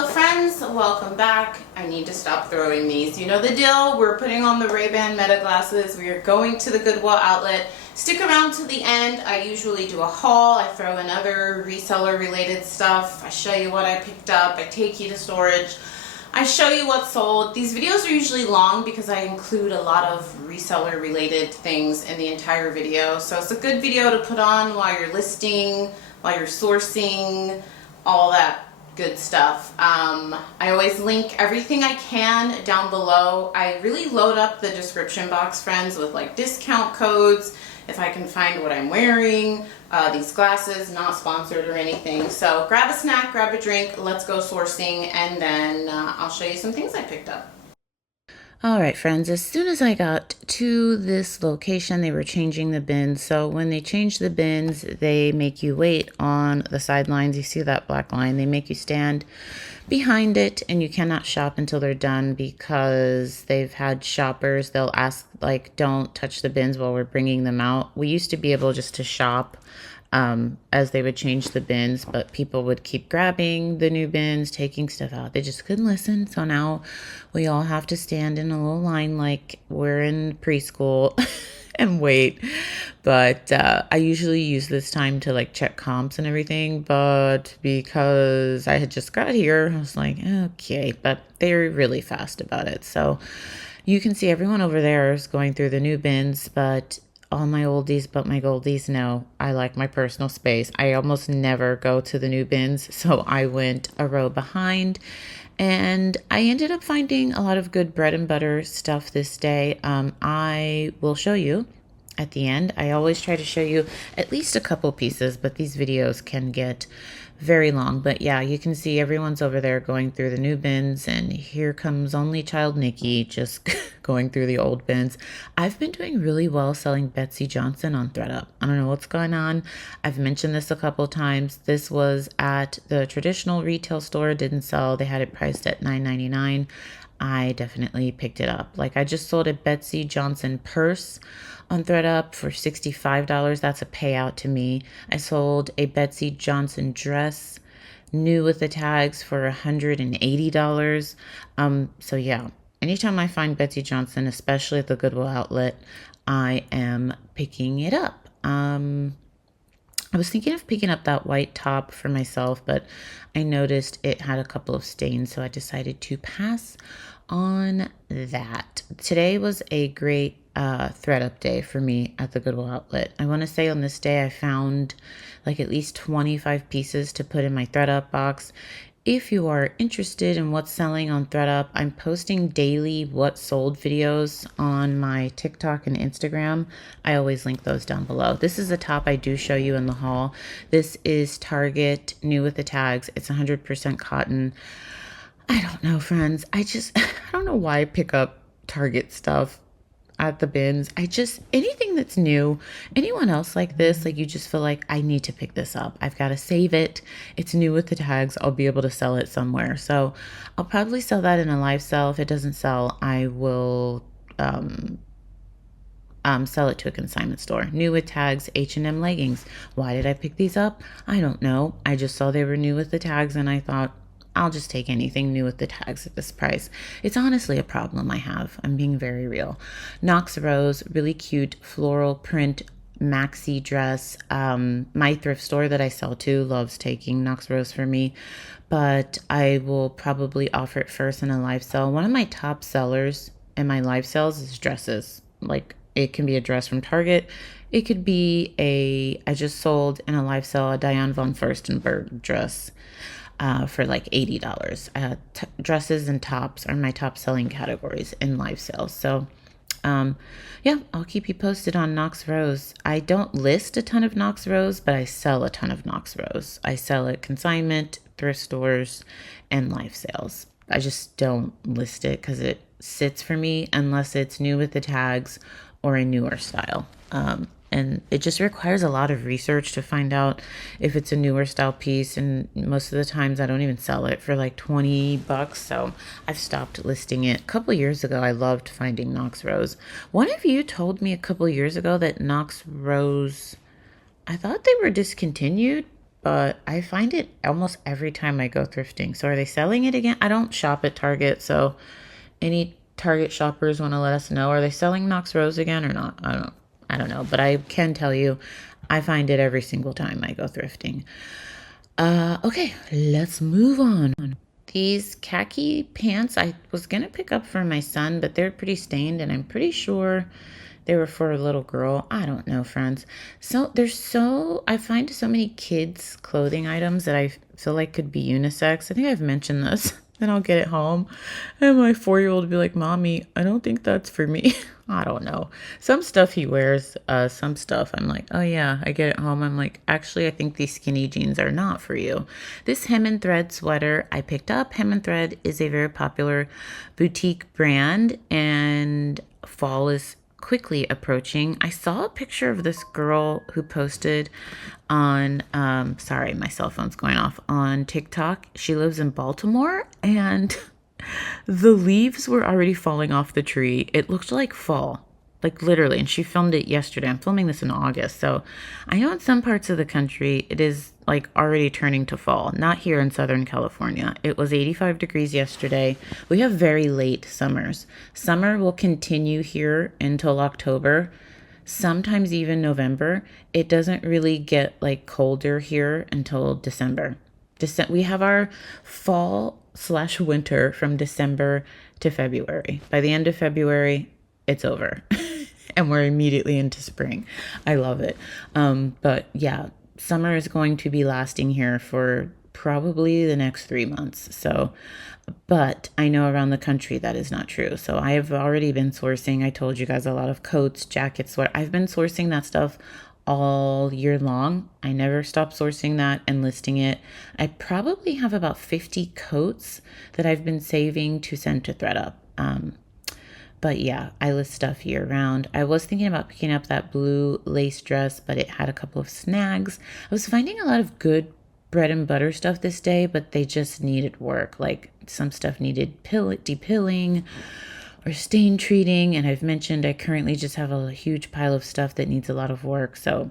Hello friends, welcome back. I need to stop throwing these. You know the deal, we're putting on the Ray-Ban Meta glasses. We are going to the Goodwill outlet. Stick around to the end. I usually do a haul. I throw in other reseller related stuff. I show you what I picked up. I take you to storage. I show you what's sold. These videos are usually long because I include a lot of reseller related things in the entire video. So it's a good video to put on while you're listing, while you're sourcing, all that good stuff. I always link everything I can down below. I really load up the description box, friends, with like discount codes if I can find what I'm wearing. These glasses, not sponsored or anything. So grab a snack, grab a drink, let's go sourcing, and then I'll show you some things I picked up. All right, friends, as soon as I got to this location, they were changing the bins. So when they change the bins, they make you wait on the sidelines. You see that black line? They make you stand behind it, and you cannot shop until they're done because they've had shoppers. They'll ask, like, don't touch the bins while we're bringing them out. We used to be able just to shop as they would change the bins, but people would keep grabbing the new bins, taking stuff out. They just couldn't listen. So now we all have to stand in a little line like we're in preschool and wait. But I usually use this time to like check comps and everything, but because I had just got here, I was like, okay, but they're really fast about it. So you can see everyone over there is going through the new bins, but all my oldies but my goldies know I like my personal space. I almost never go to the new bins, so I went a row behind, and I ended up finding a lot of good bread and butter stuff this day. I will show you at the end. I always try to show you at least a couple pieces, but these videos can get very long. But yeah, you can see everyone's over there going through the new bins, and here comes only child Nikki just going through the old bins. I've been doing really well selling Betsey Johnson on ThredUp. I don't know what's going on. I've mentioned this a couple times. This was at the traditional retail store, didn't sell. They had it priced at $9.99. I definitely picked it up. Like, I just sold a Betsey Johnson purse on ThredUp for $65. That's a payout to me. I sold a Betsey Johnson dress, new with the tags, for $180. So yeah, anytime I find Betsey Johnson, especially at the Goodwill outlet, I am picking it up. I was thinking of picking up that white top for myself, but I noticed it had a couple of stains, so I decided to pass on that. Today was a great ThredUp day for me at the Goodwill outlet. I want to say on this day I found like at least 25 pieces to put in my ThredUp box. If you are interested in what's selling on ThredUp, I'm posting daily what sold videos on my TikTok and Instagram. I always link those down below. This is a top I do show you in the haul. This is Target, new with the tags. It's 100% cotton. I don't know, friends. I don't know why I pick up Target stuff at the bins. Anything that's new, anyone else like this, like you just feel like I need to pick this up. I've got to save it. It's new with the tags. I'll be able to sell it somewhere. So I'll probably sell that in a live sell. If it doesn't sell, I will sell it to a consignment store. New with tags, H&M leggings. Why did I pick these up? I don't know. I just saw they were new with the tags, and I thought, I'll just take anything new with the tags at this price. It's honestly a problem I have. I'm being very real. Knox Rose, really cute floral print maxi dress. My thrift store that I sell to loves taking Knox Rose for me, but I will probably offer it first in a live sale. One of my top sellers in my live sales is dresses. Like, it can be a dress from Target. It could be I just sold in a live sale a Diane von Furstenberg dress for like $80. Dresses and tops are my top selling categories in live sales. So yeah, I'll keep you posted on Knox Rose. I don't list a ton of Knox Rose, but I sell a ton of Knox Rose. I sell at consignment, thrift stores, and live sales. I just don't list it because it sits for me unless it's new with the tags or a newer style. And it just requires a lot of research to find out if it's a newer style piece. And most of the times I don't even sell it for like $20. So I've stopped listing it. A couple years ago, I loved finding Knox Rose. One of you told me a couple years ago that Knox Rose, I thought they were discontinued. but I find it almost every time I go thrifting. So are they selling it again? I don't shop at Target, so any Target shoppers want to let us know. Are they selling Knox Rose again or not? I don't know, but I can tell you I find it every single time I go thrifting. Okay, let's move on. These khaki pants I was gonna pick up for my son, but they're pretty stained, and I'm pretty sure they were for a little girl. I don't know, friends. So I find so many kids' clothing items that I feel like could be unisex. I think I've mentioned this. Then I'll get it home, and my 4-year-old will be like, "Mommy, I don't think that's for me." I don't know. Some stuff he wears, some stuff I'm like, "Oh yeah," I get it home. I'm like, "Actually, I think these skinny jeans are not for you." This hem and thread sweater I picked up. Hem and Thread is a very popular boutique brand, and fall is quickly approaching. I saw a picture of this girl who posted on sorry, my cell phone's going off, on TikTok. She lives in Baltimore, and the leaves were already falling off the tree. It looked like fall, like literally, and she filmed it yesterday. I'm filming this in August, so I know in some parts of the country it is like already turning to fall. Not here in Southern California. It was 85 degrees yesterday. We have very late summers. Summer will continue here until October, sometimes even November. It doesn't really get like colder here until December. We have our fall/winter from December to February. By the end of February, it's over. And we're immediately into spring. I love it. But yeah, summer is going to be lasting here for probably the next 3 months. So, but I know around the country that is not true. So I have already been sourcing. I told you guys a lot of coats, jackets, sweaters. I've been sourcing that stuff all year long. I never stop sourcing that and listing it. I probably have about 50 coats that I've been saving to send to ThredUp. But yeah, I list stuff year round. I was thinking about picking up that blue lace dress, but it had a couple of snags. I was finding a lot of good bread and butter stuff this day, but they just needed work. Like some stuff needed depilling or stain treating. And I've mentioned I currently just have a huge pile of stuff that needs a lot of work. So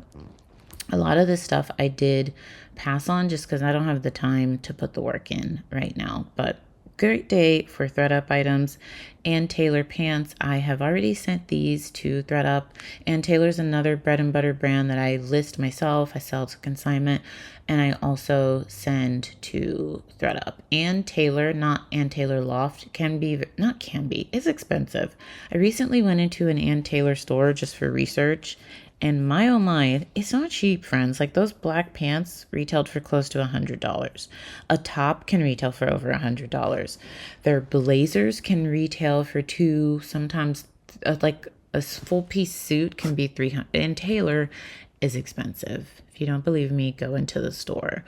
a lot of this stuff I did pass on just because I don't have the time to put the work in right now. But great day for ThredUp items. And Taylor pants. I have already sent these to ThredUp. And Taylor's another bread and butter brand that I list myself. I sell to consignment. And I also send to ThredUp. And Taylor, not Ann Taylor Loft, is expensive. I recently went into an Ann Taylor store just for research. And my oh my, it's not cheap, friends. Like those black pants retailed for close to $100. A top can retail for over $100. Their blazers can retail for $200. Sometimes like a full piece suit can be $300. And Taylor is expensive. If you don't believe me, go into the store.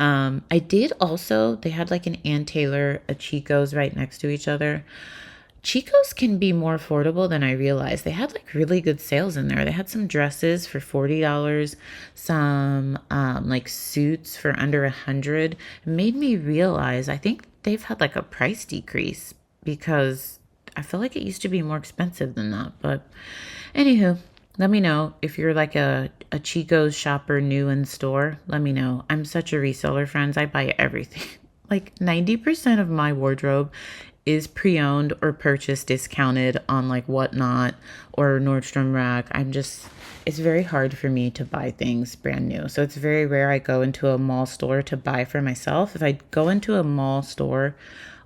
I did also, they had like an Ann Taylor, a Chico's right next to each other. Chico's can be more affordable than I realized. They had like really good sales in there. They had some dresses for $40, some like suits for under $100. It made me realize I think they've had like a price decrease because I feel like it used to be more expensive than that. But anywho, let me know if you're like a Chico's shopper new in store. Let me know. I'm such a reseller, friends. I buy everything. Like 90% of my wardrobe is pre-owned or purchased discounted on like Whatnot or Nordstrom Rack. It's very hard for me to buy things brand new. So it's very rare I go into a mall store to buy for myself. If I go into a mall store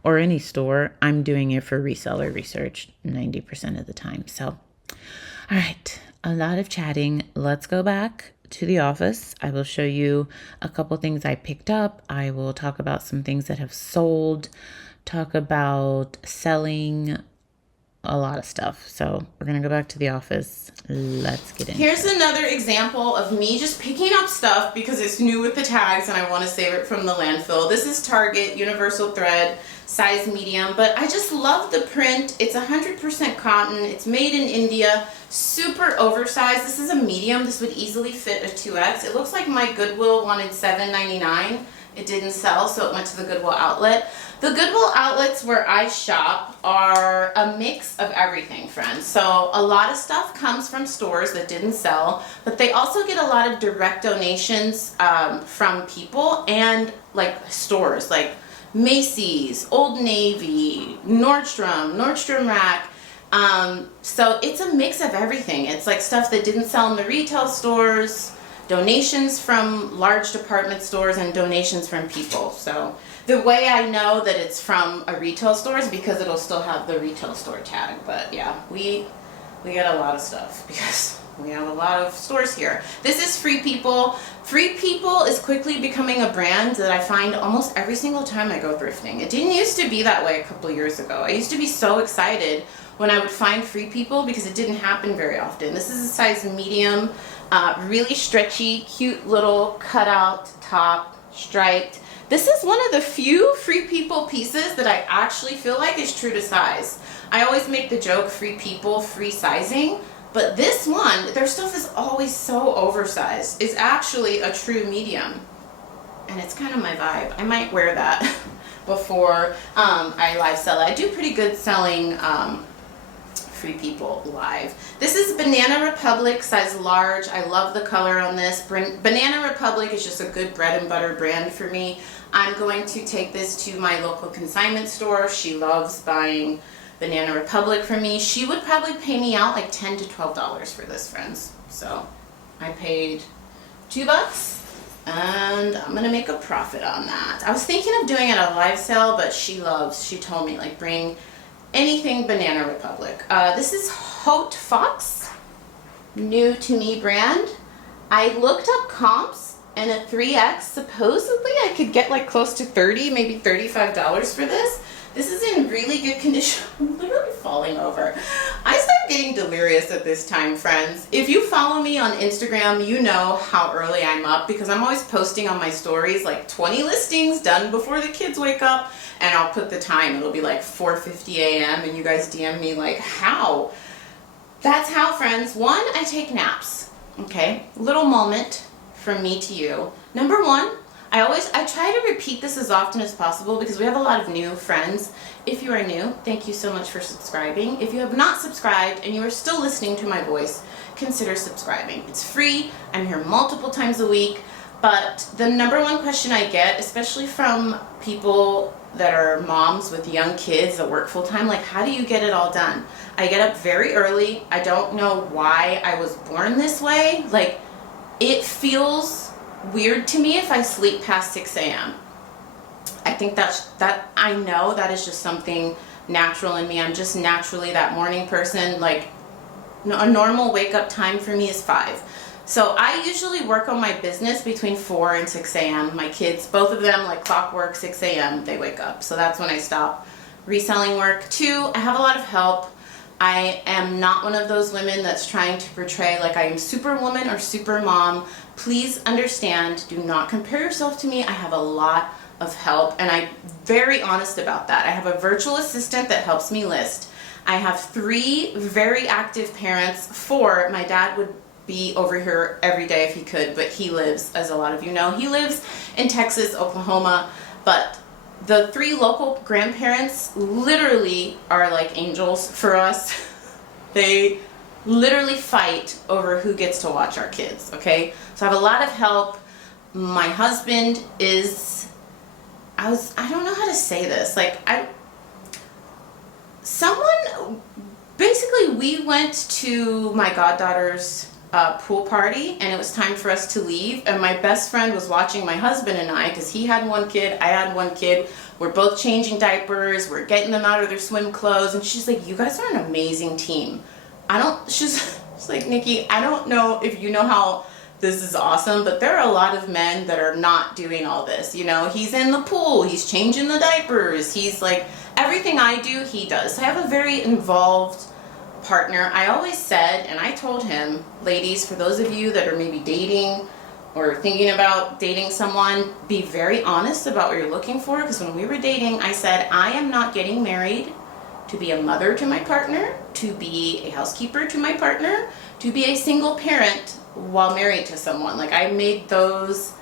or any store, I'm doing it for reseller research 90% of the time. So, all right, a lot of chatting. Let's go back to the office. I will show you a couple things I picked up. I will talk about some things that have sold, talk about selling, a lot of stuff. So we're going to go back to the office. Let's get in. Here's another example of me just picking up stuff because it's new with the tags and I want to save it from the landfill. This is Target Universal Thread, size medium, but I just love the print. It's 100% cotton. It's made in India, super oversized. This is a medium. This would easily fit a 2X. It looks like my Goodwill wanted $7.99. It didn't sell, so it went to the Goodwill outlet. The Goodwill outlets where I shop are a mix of everything, friends. So a lot of stuff comes from stores that didn't sell, but they also get a lot of direct donations from people and like stores like Macy's, Old Navy, Nordstrom Rack. So it's a mix of everything. It's like stuff that didn't sell in the retail stores, donations from large department stores, and donations from people. So the way I know that it's from a retail store is because it'll still have the retail store tag. But yeah, we get a lot of stuff because we have a lot of stores here. This is Free People. Free People is quickly becoming a brand that I find almost every single time I go thrifting. It didn't used to be that way a couple years ago. I used to be so excited when I would find Free People because it didn't happen very often. This is a size medium, really stretchy, cute little cutout top, striped. This is one of the few Free People pieces that I actually feel like is true to size. I always make the joke, Free People, free sizing, but this one, their stuff is always so oversized. It's actually a true medium, and it's kind of my vibe. I might wear that before I live sell it. I do pretty good selling Free People live. This is Banana Republic, size large. I love the color on this. Banana Republic is just a good bread and butter brand for me. I'm going to take this to my local consignment store. She loves buying Banana Republic from me. She would probably pay me out like $10 to $12 for this, friends. So I paid $2 and I'm gonna make a profit on that. I was thinking of doing it at a live sale, but she told me like bring anything Banana Republic. This is Haute Fox, new to me brand. I looked up comps and a 3X, supposedly I could get like close to $30, maybe $35 for this. This is in really good condition. I'm literally falling over. I start getting delirious at this time, friends. If you follow me on Instagram, you know how early I'm up because I'm always posting on my stories like 20 listings done before the kids wake up, and I'll put the time. It'll be like 4:50 a.m. and you guys DM me like, how? That's how, friends. One, I take naps. Okay, little moment from me to you. Number one, I try to repeat this as often as possible because we have a lot of new friends. If you are new, thank you so much for subscribing. If you have not subscribed and you are still listening to my voice, consider subscribing. It's free. I'm here multiple times a week. But the number one question I get, especially from people that are moms with young kids that work full time, like, how do you get it all done? I get up very early. I don't know why I was born this way. Like, it feels weird to me if I sleep past 6 a.m. I think I know that is just something natural in me. I'm just naturally that morning person. Like, a normal wake up time for me is 5. So I usually work on my business between 4 and 6 a.m. My kids, both of them, like clockwork, 6 a.m. they wake up. So that's when I stop reselling work. 2, I have a lot of help. I am not one of those women that's trying to portray like I am superwoman or super mom. Please understand, do not compare yourself to me. I have a lot of help, and I'm very honest about that. I have a virtual assistant that helps me list. I have 3 very active parents. 4, my dad would be over here every day if he could, but he lives, as a lot of you know, he lives in Texas, Oklahoma, but the 3 local grandparents literally are like angels for us. They literally fight over who gets to watch our kids, okay? So I have a lot of help. My husband is, I don't know how to say this, like, basically we went to my goddaughter's pool party, and it was time for us to leave, and my best friend was watching my husband and I, because he had 1 kid, I had 1 kid. We're both changing diapers, we're getting them out of their swim clothes, and she's like, you guys are an amazing team. She's like, Nikki, I don't know if you know how this is awesome, but there are a lot of men that are not doing all this. You know, he's in the pool, he's changing the diapers, he's like, everything I do, he does. So I have a very involved partner. I always said, and I told him, ladies, for those of you that are maybe dating or thinking about dating someone, be very honest about what you're looking for, because when we were dating, I said, I am not getting married to be a mother to my partner, to be a housekeeper to my partner, to be a single parent while married to someone. Like, I made those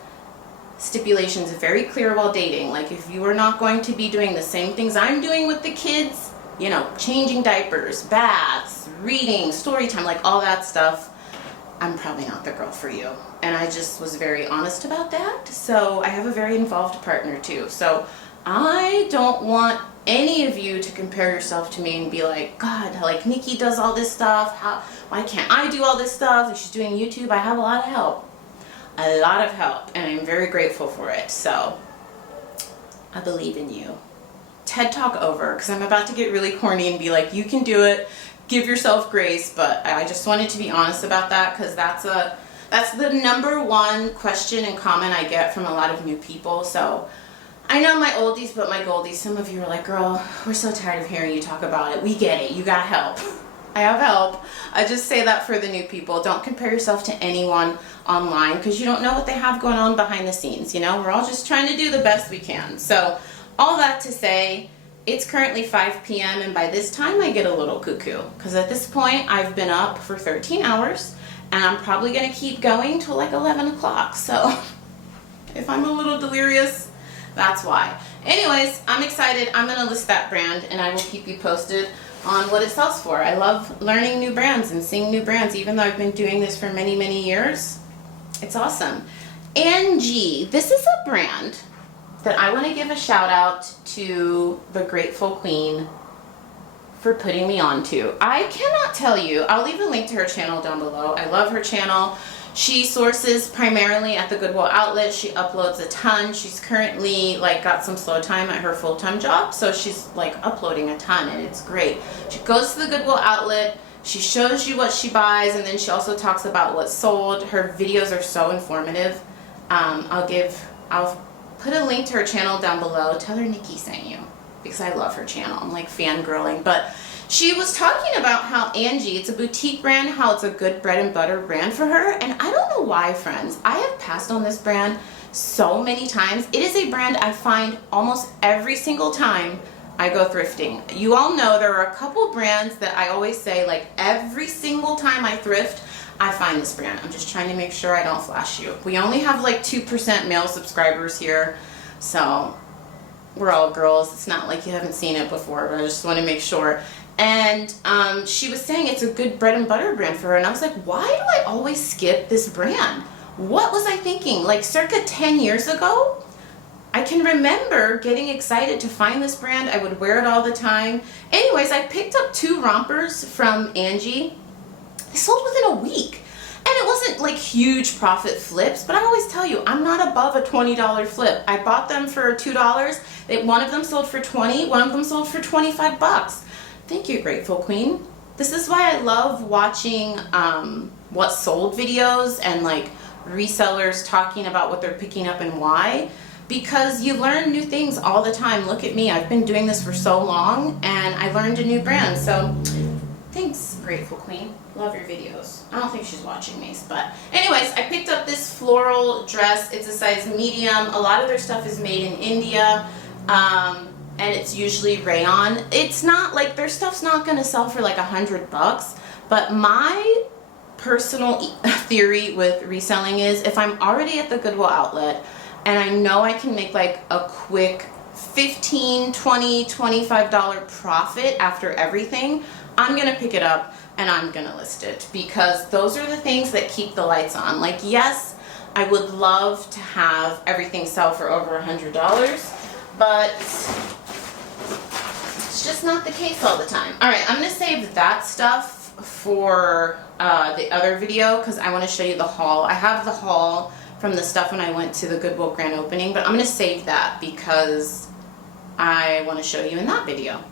stipulations very clear while dating. Like if you are not going to be doing the same things I'm doing with the kids, you know, changing diapers, baths, reading, story time, like all that stuff, I'm probably not the girl for you. And I just was very honest about that. So I have a very involved partner too. So I don't want any of you to compare yourself to me and be like, God, like Nikki does all this stuff. Why can't I do all this stuff? Like she's doing YouTube. I have a lot of help. A lot of help, and I'm very grateful for it. So I believe in you. TED Talk over, because I'm about to get really corny and be like, you can do it, give yourself grace. But I just wanted to be honest about that, because that's the #1 question and comment I get from a lot of new people. So I know my oldies but my goldies. Some of you are like, girl, we're so tired of hearing you talk about it. We get it, you got help. I have help. I just say that for the new people. Don't compare yourself to anyone online, because you don't know what they have going on behind the scenes. You know, we're all just trying to do the best we can. So all that to say, it's currently 5 p.m. and by this time I get a little cuckoo, because at this point I've been up for 13 hours and I'm probably going to keep going till like 11 o'clock. So if I'm a little delirious, that's why. Anyways, I'm excited. I'm going to list that brand and I will keep you posted on what it sells for. I love learning new brands and seeing new brands, even though I've been doing this for many, many years. It's awesome. Angie, this is a brand that I want to give a shout out to the Grateful Queen for putting me onto. I cannot tell you, I'll leave a link to her channel down below. I love her channel. She sources primarily at the Goodwill outlet. She uploads a ton. She's currently like got some slow time at her full-time job, so she's like uploading a ton and it's great. She goes to the Goodwill outlet, she shows you what she buys, and then she also talks about what's sold. Her videos are so informative. I'll put a link to her channel down below. Tell her Nikki sent you, because I love her channel. I'm like fangirling. But she was talking about how Angie, it's a boutique brand, how it's a good bread and butter brand for her. And I don't know why, friends. I have passed on this brand so many times. It is a brand I find almost every single time I go thrifting. You all know there are a couple brands that I always say, like every single time I thrift, I find this brand. I'm just trying to make sure I don't flash you. We only have like 2% male subscribers here, so we're all girls. It's not like you haven't seen it before, but I just want to make sure. And she was saying it's a good bread and butter brand for her, and I was like, why do I always skip this brand? What was I thinking? Like circa 10 years ago, I can remember getting excited to find this brand. I would wear it all the time. Anyways, I picked up 2 rompers from Angie. They sold within a week. And it wasn't like huge profit flips, but I always tell you, I'm not above a $20 flip. I bought them for $2. One of them sold for $20, one of them sold for $25. Thank you, Grateful Queen. This is why I love watching what sold videos and like resellers talking about what they're picking up and why, because you learn new things all the time. Look at me, I've been doing this for so long and I learned a new brand. So thanks, Grateful Queen. Love your videos. I don't think she's watching me, but anyways, I picked up this floral dress. It's a size medium. A lot of their stuff is made in India, and it's usually rayon. It's not like their stuff's not gonna sell for like $100, but my personal theory with reselling is if I'm already at the Goodwill outlet and I know I can make like a quick $15, $20, $25 profit after everything, I'm gonna pick it up and I'm gonna list it, because those are the things that keep the lights on. Like, yes, I would love to have everything sell for over $100, but it's just not the case all the time. All right, I'm gonna save that stuff for the other video, because I want to show you the haul. I have the haul from the stuff when I went to the Goodwill grand opening, but I'm gonna save that because I want to show you in that video.